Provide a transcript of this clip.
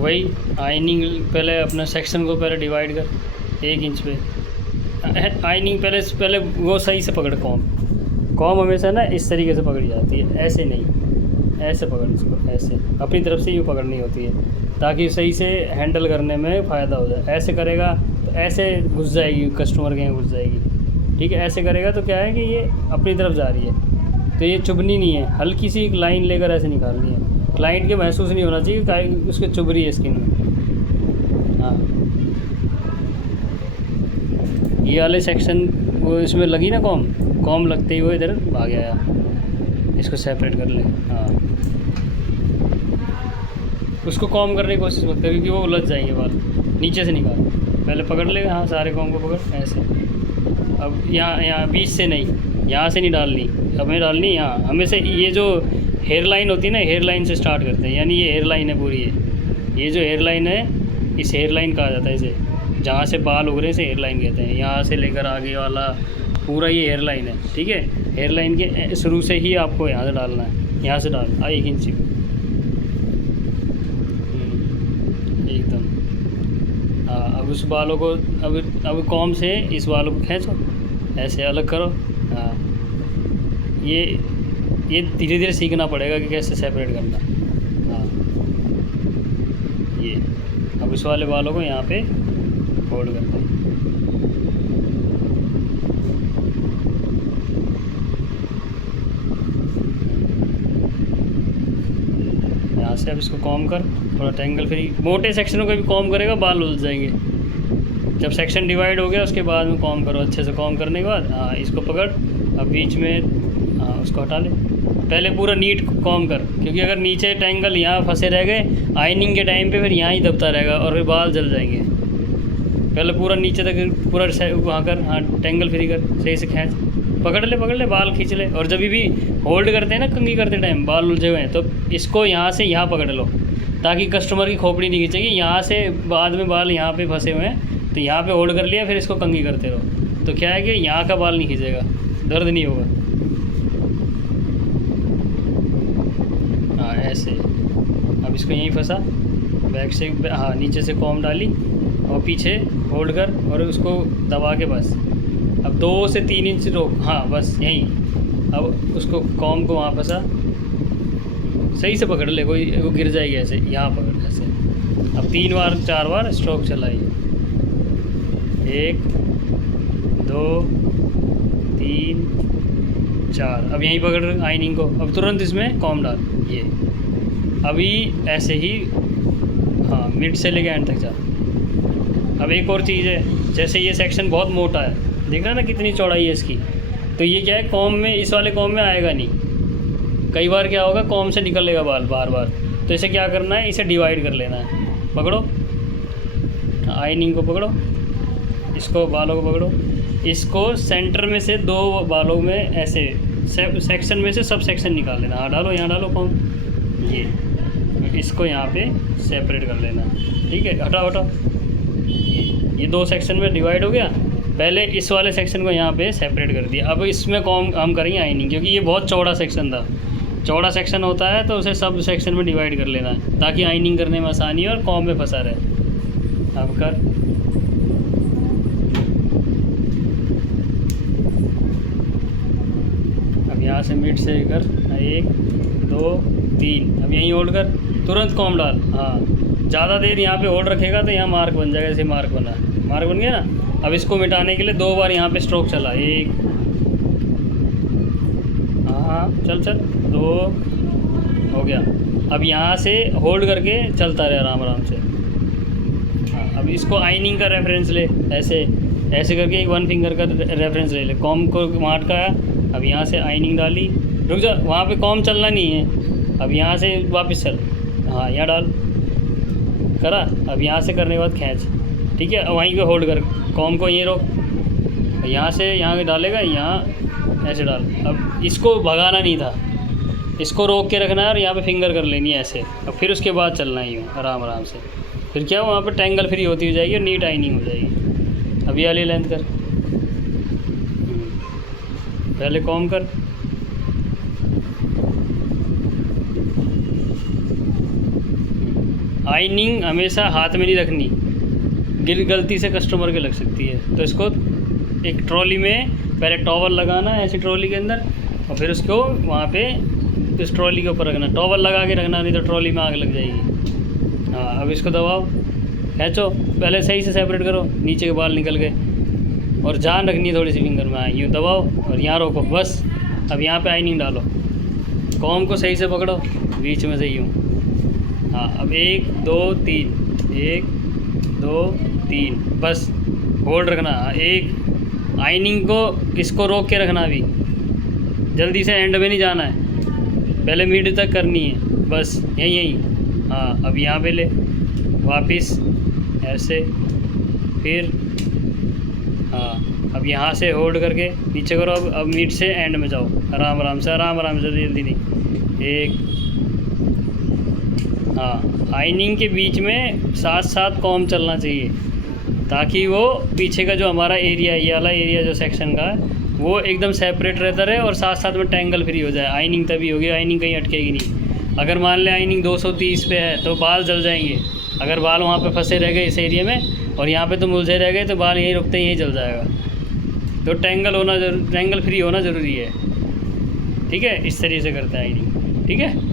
वही आइनिंग पहले अपना सेक्शन को पहले डिवाइड कर 1 इंच पे। आइनिंग पहले वो सही से पकड़। कॉम हमेशा ना इस तरीके से पकड़ी जाती है, ऐसे नहीं, ऐसे पकड़ इसको, ऐसे अपनी तरफ से यूँ पकड़नी होती है ताकि सही से हैंडल करने में फ़ायदा हो जाए। ऐसे करेगा तो ऐसे घुस जाएगी, कस्टमर के यहाँ घुस जाएगी। ठीक है, ऐसे करेगा तो क्या है कि ये अपनी तरफ जा रही है, तो ये चुभनी नहीं है, हल्की सी एक लाइन लेकर ऐसे निकालनी है। क्लाइंट के महसूस नहीं होना चाहिए कि उसके चुभ रही है स्किन में। हाँ, ये वाले सेक्शन वो इसमें लगी ना कॉम लगते ही वो इधर भाग गया। इसको सेपरेट कर ले। हाँ, उसको कॉम करने की कोशिश मत कर क्योंकि वो उलझ जाएंगे बाल। नीचे से निकाल, पहले पकड़ ले। हाँ, सारे कॉम को पकड़ ऐसे। अब यहाँ बीच से नहीं, यहाँ से नहीं डालनी, हमें डालनी यहाँ। हमें से ये जो हेयर लाइन होती है ना, हेयर लाइन से स्टार्ट करते हैं, यानी ये हेयर लाइन है पूरी है। ये जो हेयर लाइन है, इस हेयर लाइन कहा जाता है इसे, जहाँ से बाल उगरे से हेयर लाइन कहते हैं। यहाँ से लेकर आगे वाला पूरा ये हेयर लाइन है। ठीक है, हेयर लाइन के शुरू से ही आपको यहाँ से डालना है, यहाँ से डालना 1 इंच एकदम। हाँ, अब उस बालों को अब कॉम से इस बालों को खींचो, ऐसे अलग करो। हाँ, ये धीरे धीरे सीखना पड़ेगा कि कैसे सेपरेट करना। हाँ, ये अब इस वाले बालों को यहाँ पे होल्ड करते हैं। यहाँ से अब इसको कॉम कर, थोड़ा टेंगल फ्री। मोटे सेक्शनों को भी कॉम करेगा, बाल उलझ जाएंगे। जब सेक्शन डिवाइड हो गया उसके बाद में कॉम करो, अच्छे से कॉम करने के बाद। हाँ, इसको पकड़, अब बीच में हाँ उसको हटा ले। पहले पूरा नीट कॉम कर, क्योंकि अगर नीचे टेंगल यहाँ फंसे रह गए आइनिंग के टाइम पे, फिर यहाँ ही दबता रहेगा और फिर बाल जल जाएंगे। पहले पूरा नीचे तक पूरा वहाँ कर। हाँ, टेंगल फ्री कर, सही से खींच, पकड़ ले, बाल खींच ले। और जब भी होल्ड करते हैं ना, कंघी करते टाइम बाल उलझे हुए हैं, तो इसको यहाँ से यहाँ पकड़ लो ताकि कस्टमर की खोपड़ी नहीं खींचेगी। यहाँ से बाद में बाल यहाँ पे फंसे हुए हैं तो यहाँ पे होल्ड कर लिया, फिर इसको कंघी करते रहो, तो क्या है कि यहाँ का बाल नहीं खींचेगा, दर्द नहीं होगा। हाँ, ऐसे। अब इसको यहीं फंसा, बैक से हाँ नीचे से कॉम डाली और पीछे होल्ड कर और उसको दबा के बस। अब 2 से 3 इंच रोक। हाँ, बस यहीं। अब उसको कॉम को वहाँ फंसा, सही से पकड़ ले, कोई वो गिर जाएगी ऐसे। यहाँ पकड़ ऐसे। अब 3 बार 4 बार स्ट्रोक चलाइए। 1 2 3 4। अब यहीं पकड़ आइनिंग को, अब तुरंत इसमें कॉम डाल। ये अभी ऐसे ही। हाँ, मिड से लेके एंड तक जा। अब एक और चीज़ है, जैसे ये सेक्शन बहुत मोटा है, देख रहा ना कितनी चौड़ाई है इसकी, तो ये क्या है कॉम में, इस वाले कॉम में आएगा नहीं। कई बार क्या होगा, कॉम से निकलेगा बाल बार, तो इसे क्या करना है, इसे डिवाइड कर लेना है। पकड़ो आइनिंग को, पकड़ो इसको, बालों को पकड़ो, इसको सेंटर में से 2 बालों में ऐसे सेक्शन में से सब सेक्शन निकाल लेना। हाँ, डालो, यहाँ डालो कॉम, ये इसको यहाँ पे सेपरेट कर लेना। ठीक है, हटाओ। ये 2 सेक्शन में डिवाइड हो गया। पहले इस वाले सेक्शन को यहाँ पे सेपरेट कर दिया। अब इसमें कॉम हम करेंगे आइनिंग, क्योंकि ये बहुत चौड़ा सेक्शन था। चौड़ा सेक्शन होता है तो उसे सब सेक्शन में डिवाइड कर लेना है ताकि आइनिंग करने में आसानी हो और कॉम में फंसा रहे। अब कर, अब यहाँ से मिड से कर, 1 2 3। अब यहीं होल्ड कर, तुरंत कॉम डाल। हाँ, ज़्यादा देर यहाँ पे होल्ड रखेगा तो यहाँ मार्क बन जाएगा। जैसे मार्क बन गया ना। अब इसको मिटाने के लिए 2 बार यहाँ पे स्ट्रोक चला। 1 हाँ, चल 2 हो गया। अब यहाँ से होल्ड करके चलता रहे आराम से। हाँ, अब इसको आइनिंग का रेफरेंस ले, ऐसे करके 1 फिंगर का रेफरेंस ले कॉम को वहाँ अटकाया। अब यहाँ से आइनिंग डाली, रुक जा, वहाँ पे कॉम चलना नहीं है। अब यहाँ से वापस चल। हाँ, यहाँ डाल, करा। अब यहाँ से करने के बाद खींच। ठीक है, वहीं पे होल्ड कर, कॉम को यहीं रोक, यहाँ से यहाँ डालेगा, यहाँ ऐसे डाल। अब इसको भगाना नहीं था, इसको रोक के रखना है और यहाँ पे फिंगर कर लेनी है ऐसे। अब फिर उसके बाद चलना ही हो आराम से। फिर क्या वहाँ पे टेंगल फ्री होती हो जाएगी और नीट आइनिंग हो जाएगी। अब ये वाली लेंथ कर, पहले कॉम कर, आइनिंग हमेशा हाथ में नहीं रखनी, गलती से कस्टमर के लग सकती है। तो इसको एक ट्रॉली में पहले टॉवल लगाना है ऐसी ट्रॉली के अंदर, और फिर उसको वहाँ पे इस ट्रॉली के ऊपर रखना, टॉवल लगा के रखना, नहीं तो ट्रॉली में आग लग जाएगी। हाँ, अब इसको दबाओ, खींचो, पहले सही से सेपरेट करो, नीचे के बाल निकल गए, और जान रखनी है थोड़ी सी फिंगर में। यूँ दबाओ और यहाँ रोको बस। अब यहाँ पे आइनिंग डालो, कॉम को सही से पकड़ो, बीच में से यूँ। हाँ, अब 1 2 3, 1 2 3, बस होल्ड रखना। एक आइनिंग को इसको रोक के रखना, अभी जल्दी से एंड में नहीं जाना है, पहले मिड तक करनी है बस, यहीं। हाँ, अब यहाँ पे ले वापिस ऐसे, फिर हाँ, अब यहाँ से होल्ड करके नीचे करो। अब मिड से एंड में जाओ, आराम आराम से, जल्दी नहीं। एक, हाँ, आइनिंग के बीच में साथ साथ कॉम चलना चाहिए, ताकि वो पीछे का जो हमारा एरिया, ये वाला एरिया जो सेक्शन का है, वो एकदम सेपरेट रहता रहे और साथ साथ में टेंगल फ्री हो जाए। आइनिंग तभी होगी, आइनिंग कहीं अटकेगी नहीं। अगर मान लें आइनिंग 230 पे है तो बाल जल जाएंगे। अगर बाल वहाँ पे फंसे रह गए इस एरिया में और यहाँ पे तो मुलझे रह गए, तो बाल यहीं रुकते ही यहीं जल जाएगा। तो टेंगल फ्री होना ज़रूरी है। ठीक है, इस तरीके से करते हैं आइनिंग। ठीक है।